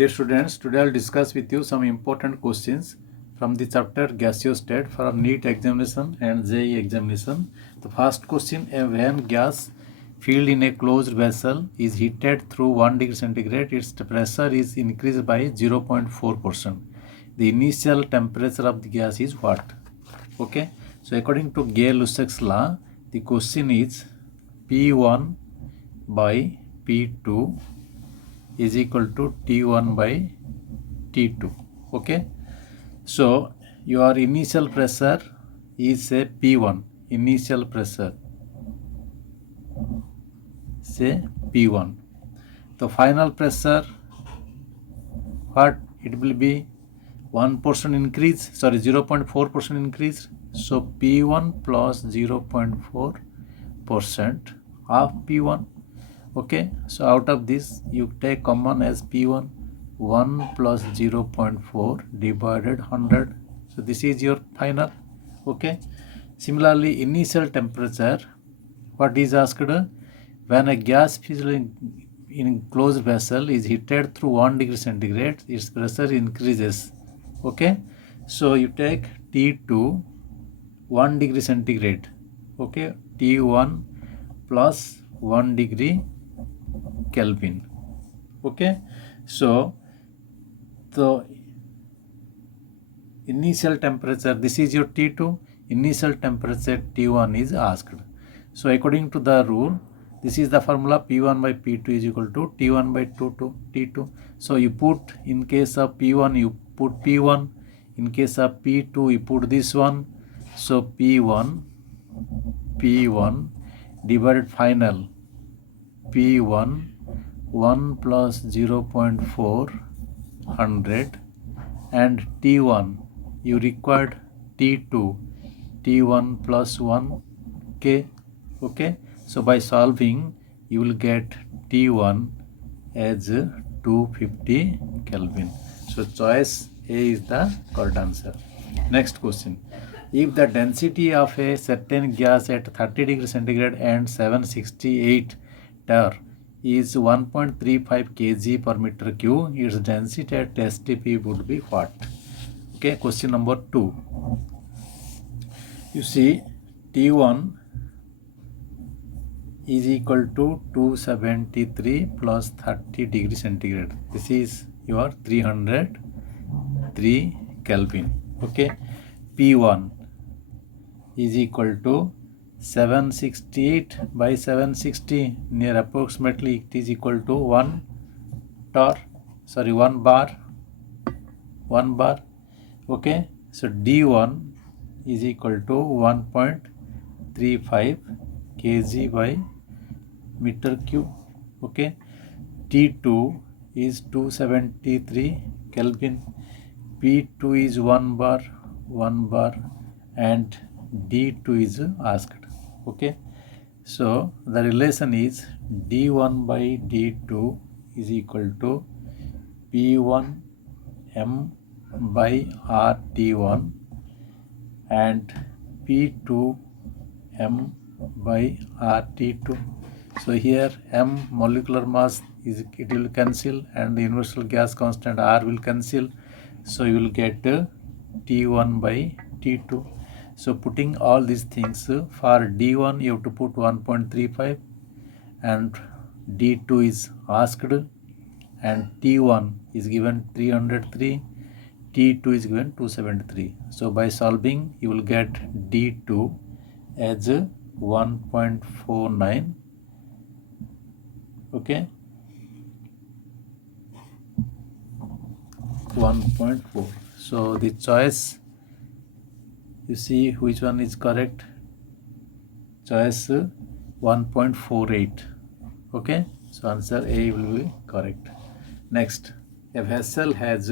Dear students, today I will discuss with you some important questions from the chapter Gaseous state for NEET examination and JEE examination. The first question: when gas filled in a closed vessel is heated through 1 degree centigrade, its pressure is increased by 0.4%. The initial temperature of the gas is what? Okay, so according to Gay-Lussac's law, the question is P1 by P2 is equal to T1 by T2. Okay, so your initial pressure is say P1, initial pressure say P1. The final pressure, what it will be? 1% increase, sorry, 0.4% increase. So P1 plus 0.4% of P1. Okay, so out of this you take common as P1, 1 plus 0.4 divided 100. So this is your final. Okay, similarly initial temperature, what is asked? When a gas filled in closed vessel is heated through 1 degree centigrade, its pressure increases. Okay, so you take T2 1 degree centigrade. Okay, T1 plus 1 degree Kelvin. Okay, so the initial temperature, this is your T2, initial temperature T1 is asked. So according to the rule, this is the formula, P1 by P2 is equal to T1 by T2. So you put, in case of P1 you put P1, in case of P2 you put this one. So P1 divided final P1 1 plus 0.4 100 and T1 you required T2 T1 plus 1 K. Okay, so by solving you will get T1 as 250 Kelvin. So choice A is the correct answer. Next question: if the density of a certain gas at 30 degree centigrade and 768 torr is 1.35 kg per meter cube, its density at STP would be what? Okay, question number 2. You see, T1 is equal to 273 plus 30 degree centigrade. This is your 303 Kelvin. Okay, P1 is equal to 768 by 760, near approximately it is equal to 1 bar. Okay, so D1 is equal to 1.35 kg by meter cube. Okay, T2 is 273 Kelvin, P2 is 1 bar, and D2 is asked. Okay, so the relation is D1 by D2 is equal to P1 M by RT1 and P2 M by RT2. So here M molecular mass is, it will cancel, and the universal gas constant R will cancel. So you will get T1 by T2. So putting all these things, for D1 you have to put 1.35 and D2 is asked, and T1 is given 303, T2 is given 273. So by solving you will get D2 as 1.49. Okay, 1.4. So the choice, you see which one is correct? Choice 1.48. Okay, so answer A will be correct. Next, a vessel has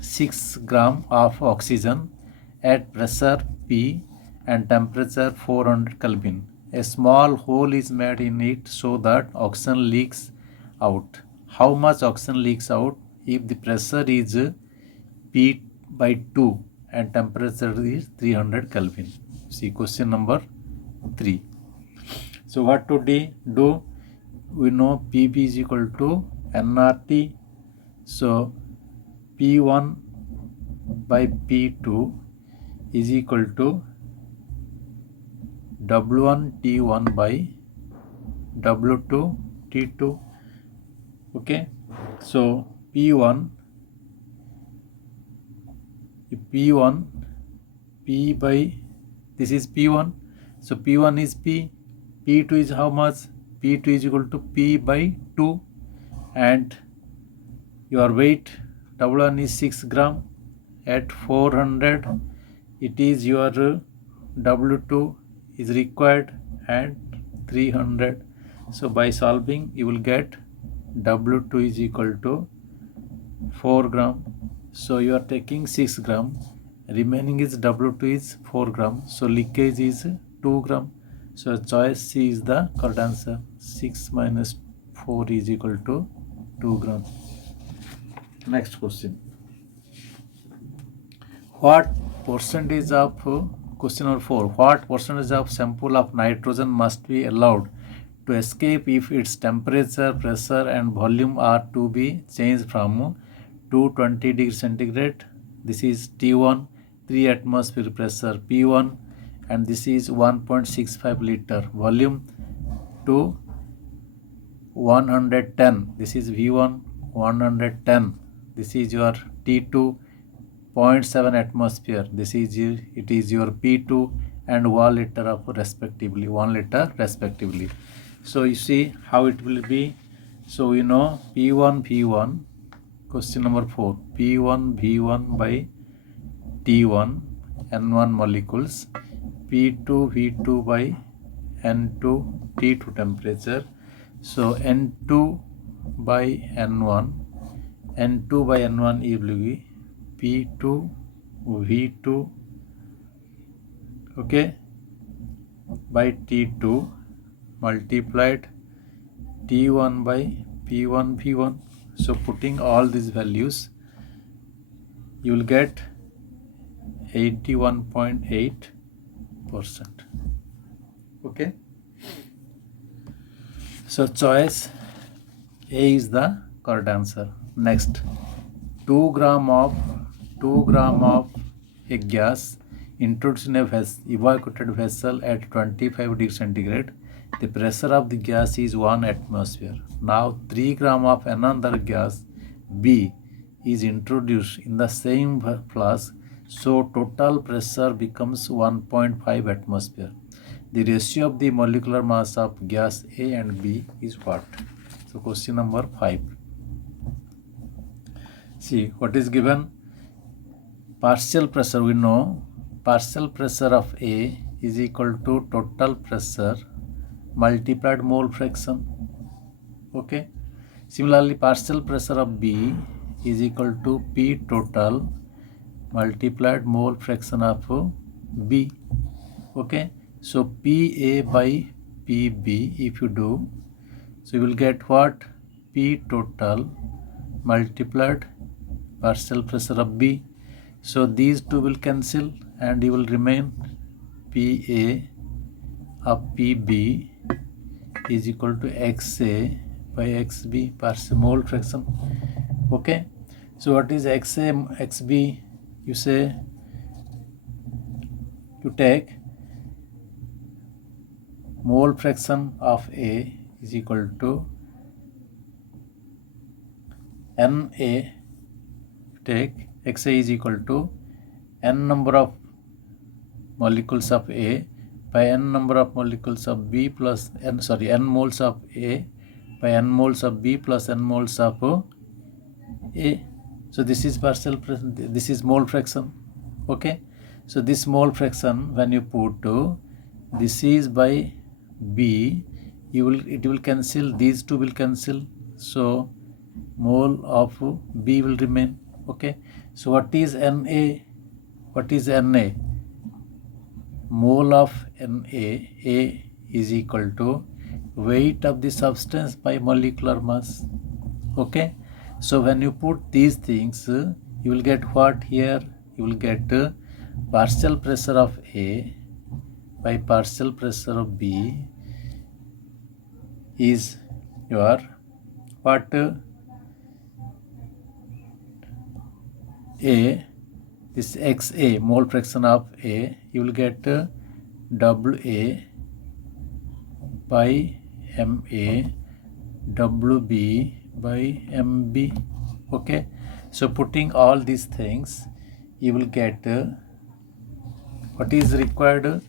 6 gram of oxygen at pressure P and temperature 400 Kelvin. A small hole is made in it so that oxygen leaks out. How much oxygen leaks out if the pressure is P by 2 and temperature is 300 Kelvin? See question number 3. So what to do? We know Pb is equal to nRT. So P1 by P2 is equal to W1 T1 by W2 T2. Okay, so P1 P by, this is P1, so P1 is P, P2 is how much? P2 is equal to P by 2, and your weight W1 is 6 gram at 400. It is your W2 is required and 300. So by solving you will get W2 is equal to 4 gram. So you are taking 6 gram, remaining is W2 is 4 gram, so leakage is 2 gram. So choice C is the correct answer. 6 minus 4 is equal to 2 gram. Next question. What percentage of, question number 4, what percentage of sample of nitrogen must be allowed to escape if its temperature, pressure and volume are to be changed from 220 degrees centigrade, this is T1, 3 atmosphere pressure P1, and this is 1.65 liter volume, to 110, this is V1, 110, this is your T2, 0.7 atmosphere, this is it is your P2, and 1 liter of respectively, 1 liter respectively. So you see how it will be. So you know P1 question number 4, P1 V1 by T1 N1 molecules, P2 V2 by N2 T2 temperature. So N2 by N1 by N1 will be P2 V2, okay, by T2 multiplied T1 by P1 V1. So putting all these values, you will get 81.8%. Okay, so choice A is the correct answer. Next, 2 gram of a gas introduced in a evacuated vessel at 25 degrees centigrade. The pressure of the gas is 1 atmosphere. Now 3 gram of another gas B is introduced in the same flask, so total pressure becomes 1.5 atmosphere. The ratio of the molecular mass of gas A and B is what? So question number 5. See what is given. Partial pressure, we know partial pressure of A is equal to total pressure multiplied mole fraction. Okay, similarly partial pressure of B is equal to P total multiplied mole fraction of B. Okay, so PA by PB if you do, so you will get what? P total multiplied partial pressure of B. So these two will cancel and you will remain PA of PB is equal to XA by XB, partial mole fraction. Okay, so what is XA XB? You say you take mole fraction of A is equal to NA, take XA is equal to n number of molecules of A by n number of molecules of B plus n moles of A by n moles of B plus n moles of A. So this is partial, this is mole fraction. Okay, so this mole fraction when you put this is by B, it will cancel, these two will cancel, so mole of B will remain. Okay, so what is Na? What is Na? Mole of Na, A is equal to weight of the substance by molecular mass. Okay, so when you put these things, you will get what here? You will get partial pressure of A by partial pressure of B is your what? A, this XA, mole fraction of A, you will get WA by MA, WB by MB. Okay, so putting all these things, you will get what is required.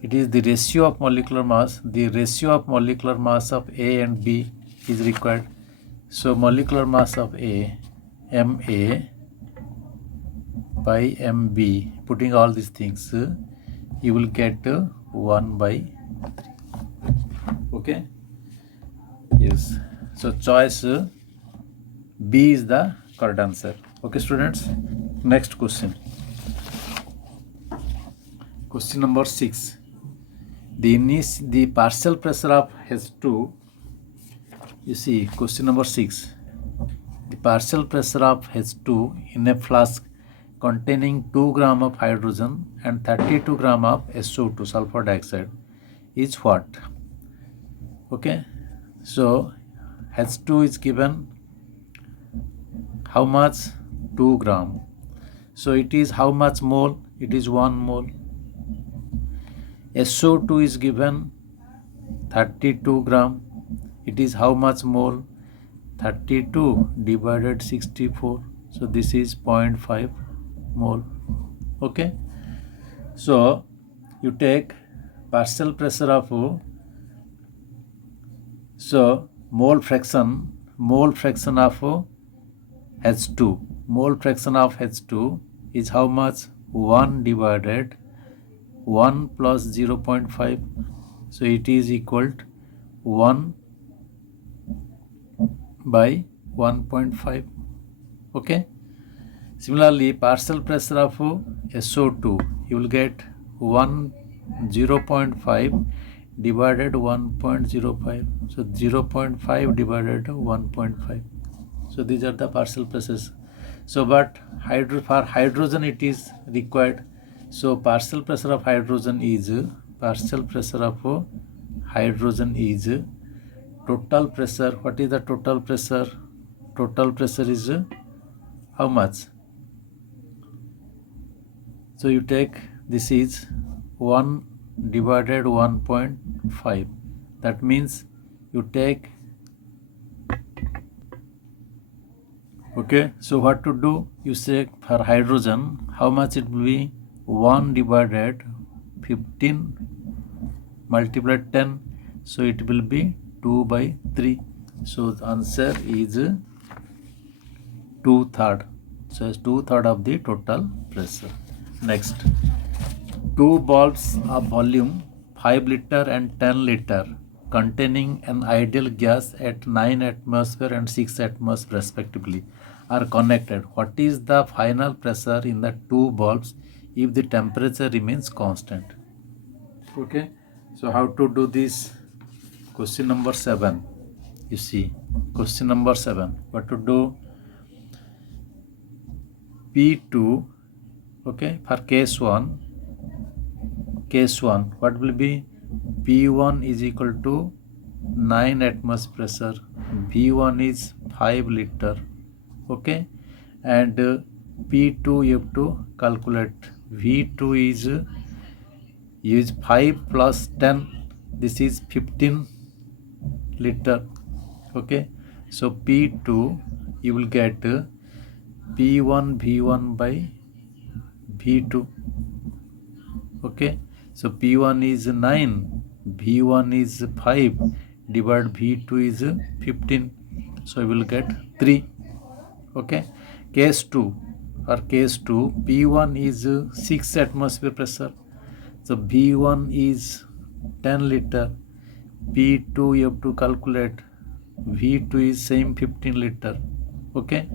It is the ratio of molecular mass. The ratio of molecular mass of A and B is required. So molecular mass of A, MA by MB, putting all these things, you will get 1 by 3. Okay, yes, so choice B is the correct answer. Okay students, next question. Question number 6. The partial pressure of H2, you see question number 6. The partial pressure of H2 in a flask containing 2 gram of hydrogen and 32 gram of SO2, sulfur dioxide, is what? Okay, so H2 is given how much? 2 gram. So it is how much mole? It is 1 mole. SO2 is given 32 gram. It is how much mole? 32 divided 64. So this is 0.5 mole. Okay, so you take partial pressure of, so mole fraction of H2, mole fraction of H2 is how much? 1 divided 1 plus 0.5. So it is equal to 1 by 1.5. Okay, similarly partial pressure of SO2, you will get 0.5 divided 1.05. So 0.5 divided 1.5. So these are the partial pressures. So but for hydrogen it is required. So partial pressure of hydrogen is total pressure. What is the total pressure? Total pressure is how much? So you take, this is 1 divided 1.5. That means you take, okay, so what to do? You say for hydrogen, how much it will be? 1 divided 15 multiplied 10. So it will be 2 by 3. So the answer is 2/3. So it's 2/3 of the total pressure. Next, 2 bulbs of volume 5 liter and 10 liter containing an ideal gas at 9 atmosphere and 6 atmosphere respectively are connected. What is the final pressure in the 2 bulbs if the temperature remains constant? Okay, so how to do this? Question number 7. You see, question number 7. What to do? P2, okay, for case 1, what will be? P1 is equal to 9 atmosphere pressure. V1 is 5 liter. Okay, and P2 you have to calculate. V2 is 5 plus 10. This is 15 liter. Okay, so P2 you will get P1 V1 by V2. Okay, so P1 is 9, V1 is 5, divided V2 is 15. So you will get 3. Okay, case 2. For case 2, P1 is 6 atmosphere pressure. So V1 is 10 liter. P2 you have to calculate. V2 is same 15 liter. Okay,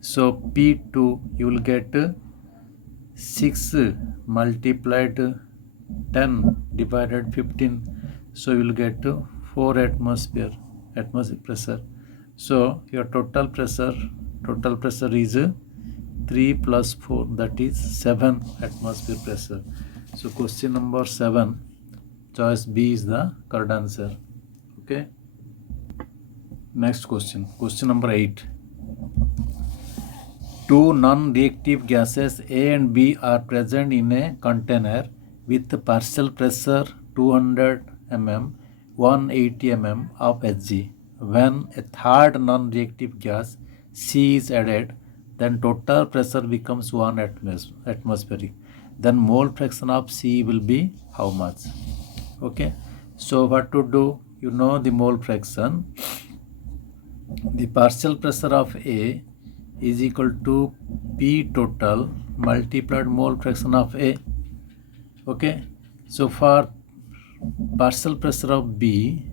so P2 you will get 6 multiplied 10 divided 15. So you will get 4 atmosphere pressure. So your total pressure is 3 plus 4, that is 7 atmosphere pressure. So question number 7, choice B is the correct answer. Okay. Next question. Question number 8. Two non-reactive gases A and B are present in a container with partial pressure 200 mm, 180 mm of Hg. When a third non-reactive gas C is added, then total pressure becomes 1 atmospheric. Then mole fraction of C will be how much? Okay. So what to do? You know the mole fraction. The partial pressure of A is equal to P total multiplied mole fraction of A. Okay. So for partial pressure of B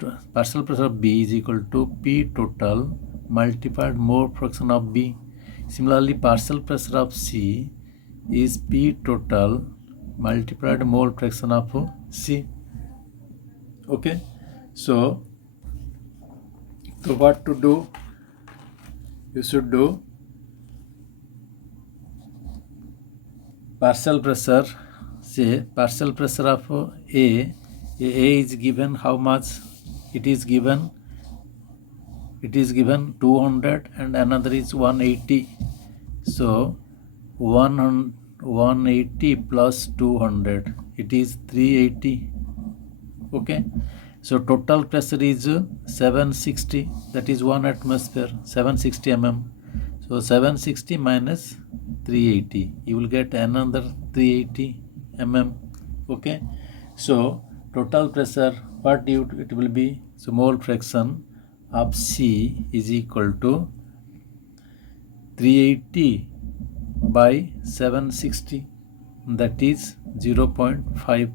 is equal to P total multiplied mole fraction of B. Similarly, partial pressure of C is P total multiplied mole fraction of C. Okay. So what to do? You should do partial pressure. Say partial pressure of A is given how much? It is given 200 and another is 180. So 180 plus 200, it is 380. Okay. So total pressure is 760, that is 1 atmosphere, 760 mm. So 760 minus 380, you will get another 380 mm. Okay. So total pressure, what it will be? So mole fraction of C is equal to 380 by 760, that is 0.5.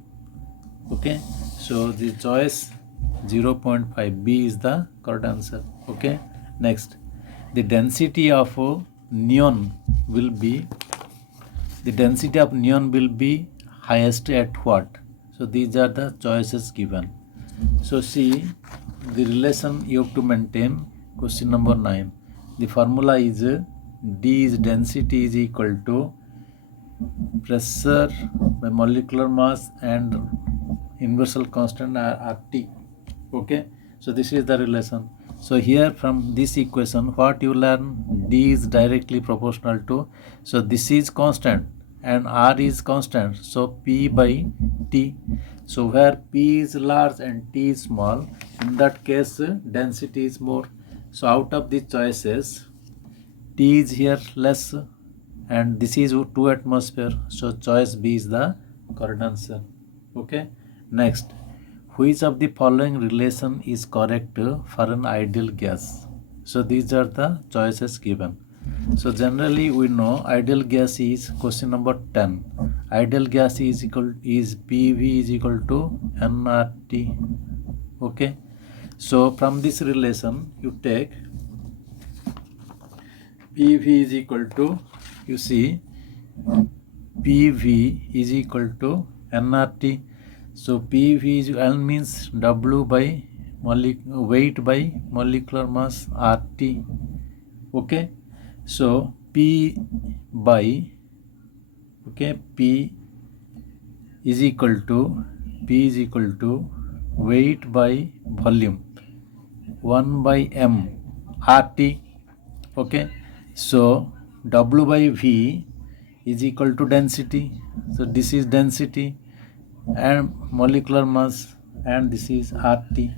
Okay. So the choice 0.5, B is the correct answer. Okay. Next, the density of neon will be highest at what? So these are the choices given. So see the relation you have to maintain. Question number 9. The formula is D is density is equal to pressure by molecular mass and universal constant RT. Okay. So this is the relation. So here from this equation, what you learn, D is directly proportional to, so this is constant and R is constant, so P by T. So where P is large and T is small, in that case density is more. So out of these choices, T is here less and this is 2 atmosphere, so choice B is the correct answer. Okay. Next, which of the following relation is correct for an ideal gas? So these are the choices given. So generally we know ideal gas is question number 10. Ideal gas is PV is equal to nRT. Okay. So from this relation you take PV is equal to, you see, PV is equal to nRT. So PV is N means W by weight by molecular mass RT. Okay. So P is equal to weight by volume 1 by M RT. Okay. So W by V is equal to density. So this is density and molecular mass and this is RT.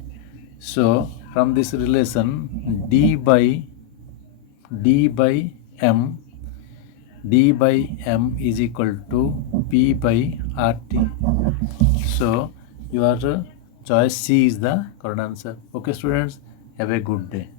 So from this relation D by M is equal to P by RT. So your choice C is the correct answer. Okay students, have a good day.